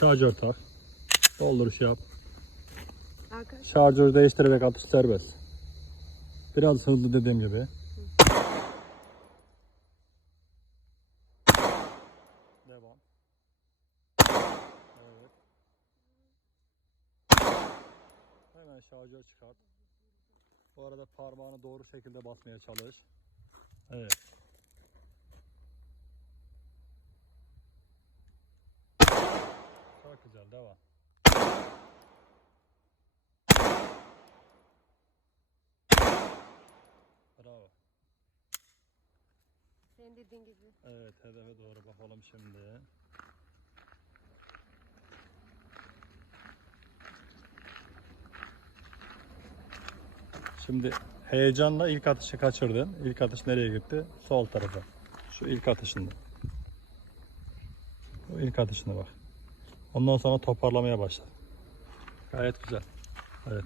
Şarjör tak. Dolduruş yap. Arkadaş Şarjörü değiştirerek atış serbest. Biraz hızlı dediğim gibi. Devam. Evet. Hemen şarjör çıkart. Bu arada parmağını doğru şekilde basmaya çalış. Evet. Güzel devam. Bravo. senin dediğin gibi. Evet hedefe doğru bakalım şimdi. Şimdi heyecanla ilk atışı kaçırdın. İlk atış nereye gitti? Sol tarafa. Şu ilk atışında. Bu ilk atışına bak. Ondan sonra toparlamaya başla. Gayet güzel. Evet.